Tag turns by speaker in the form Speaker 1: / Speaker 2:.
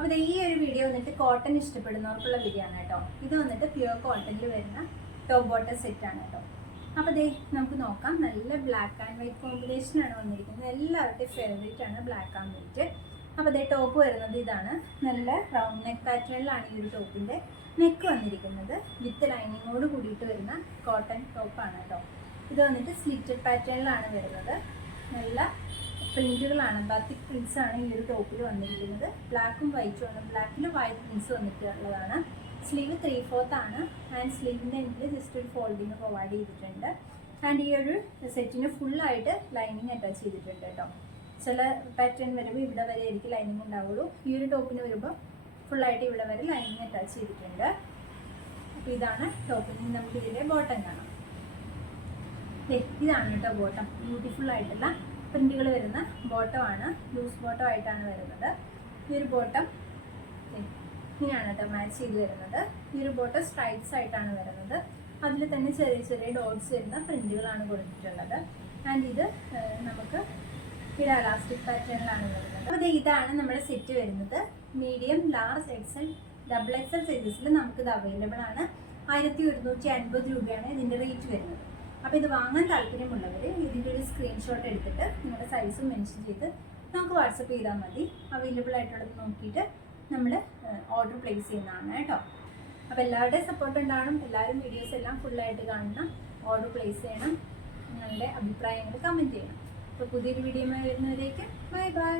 Speaker 1: അപ്പോൾ ഈ ഒരു വീഡിയോ വന്നിട്ട് കോട്ടൺ ഇഷ്ടപ്പെടുന്നവർക്കുള്ള വീഡിയോ ആണ് കേട്ടോ. ഇത് വന്നിട്ട് പ്യുവർ കോട്ടണിൽ വരുന്ന ടോപ്പ് ബോട്ടം ആണ് കേട്ടോ. അപ്പോൾ ദേ നമുക്ക് നോക്കാം. നല്ല ബ്ലാക്ക് ആൻഡ് വൈറ്റ് കോമ്പിനേഷൻ ആണ് വന്നിരിക്കുന്നത്. എല്ലാവരുടെയും ഫേവറേറ്റ് ആണ് ബ്ലാക്ക് ആൻഡ് വൈറ്റ് അപ്പോൾ ദേ ടോപ്പ് വരുന്നത് ഇതാണ്. നല്ല റൗണ്ട് നെക്ക് പാറ്റേണിലാണ് ഈ ഒരു ടോപ്പിന്റെ നെക്ക് വന്നിരിക്കുന്നത്. വിത്ത് ലൈനിങ്ങോട് കൂടിയിട്ട് വരുന്ന കോട്ടൺ ടോപ്പാണ് കേട്ടോ. ഇത് വന്നിട്ട് സ്ലിറ്റഡ് പാറ്റേണിലാണ് വരുന്നത്. പ്രിന്റുകളാണ്. ബത്തിക് പ്രിന്റ്സ് ആണ് ഈ ഒരു ടോപ്പിൽ വന്നിരിക്കുന്നത്. ബ്ലാക്കും വൈറ്റും ആണ്. ബ്ലാക്കിൽ വൈറ്റ് പ്രിന്റ്സ് വന്നിട്ടുള്ളതാണ്. സ്ലീവ് ത്രീ ഫോർത്ത് ആണ് ആൻഡ് സ്ലീവിന്റെ എൻഡിൽ ജസ്റ്റ് ഒരു ഫോൾഡിങ് പ്രൊവൈഡ് ചെയ്തിട്ടുണ്ട്. ആൻഡ് ഈ ഒരു സെറ്റിന് ഫുള്ളായിട്ട് ലൈനിങ് അറ്റാച്ച് ചെയ്തിട്ടുണ്ട് കേട്ടോ ചില പാറ്റേൺ വരുമ്പോൾ ഇവിടെ വരെ ആയിരിക്കും ലൈനിങ് ഉണ്ടാവുള്ളൂ. ഈ ഒരു ടോപ്പിന് വരുമ്പോൾ ഫുള്ളായിട്ട് ഇവിടെ വരെ ലൈനിങ് അറ്റാച്ച് ചെയ്തിട്ടുണ്ട്. അപ്പോൾ ഇതാണ് ടോപ്പിന് നമുക്ക് ഇതിന്റെ ബോട്ടം കാണാം. ഇതാണ് കേട്ടോ ബോട്ടം ബ്യൂട്ടിഫുൾ ആയിട്ടുള്ള പ്രിന്റുകൾ വരുന്ന ബോട്ടമാണ് ലൂസ് ബോട്ടം ആയിട്ടാണ് വരുന്നത്. ഈ ഒരു ബോട്ടം ഇങ്ങനെയാണ് കേട്ടോ മാച്ച് ചെയ്ത് വരുന്നത്. ഈ ഒരു ബോട്ടം സ്ട്രൈറ്റ്സ് ആയിട്ടാണ് വരുന്നത്. അതിൽ തന്നെ ചെറിയ ചെറിയ ഡോട്ട്സ് വരുന്ന പ്രിന്റുകളാണ് കൊടുത്തിട്ടുള്ളത്. ആൻഡ് ഇത് നമുക്ക് ഇവിടെ അലാസ്റ്റിക് പാറ്റേണിലാണ് വരുന്നത്. അപ്പോൾ ഇതാണ് നമ്മുടെ സെറ്റ് വരുന്നത്. Medium large XL double XL സൈസസിൽ നമുക്കിത് അവൈലബിൾ ആണ്. ആയിരത്തി ഒരുന്നൂറ്റി അൻപത് രൂപയാണ് ഇതിന്റെ റേറ്റ് വരുന്നത്. അപ്പോൾ ഇത് വാങ്ങാൻ താല്പര്യമുള്ളവർ ഇതിന്റെ സ്ക്രീൻഷോട്ട് എടുത്തിട്ട് നിങ്ങളുടെ സൈസും മെൻഷൻ ചെയ്ത് നമുക്ക് വാട്സപ്പ് ചെയ്താൽ മതി. അവൈലബിൾ ആയിട്ടുള്ളത് നോക്കിയിട്ട് നമ്മൾ ഓർഡർ പ്ലേസ് ചെയ്യുന്നതാണ് കേട്ടോ. അപ്പോൾ എല്ലാവരുടെയും സപ്പോർട്ട് ഉണ്ടാവണം. എല്ലാവരും വീഡിയോസ് എല്ലാം ഫുള്ളായിട്ട് കാണണം. ഓർഡർ പ്ലേസ് ചെയ്യണം. നിങ്ങളുടെ അഭിപ്രായങ്ങൾ കമന്റ് ചെയ്യണം. അപ്പോൾ പുതിയൊരു വീഡിയോ വരുന്നവരേക്ക് ബൈ ബൈ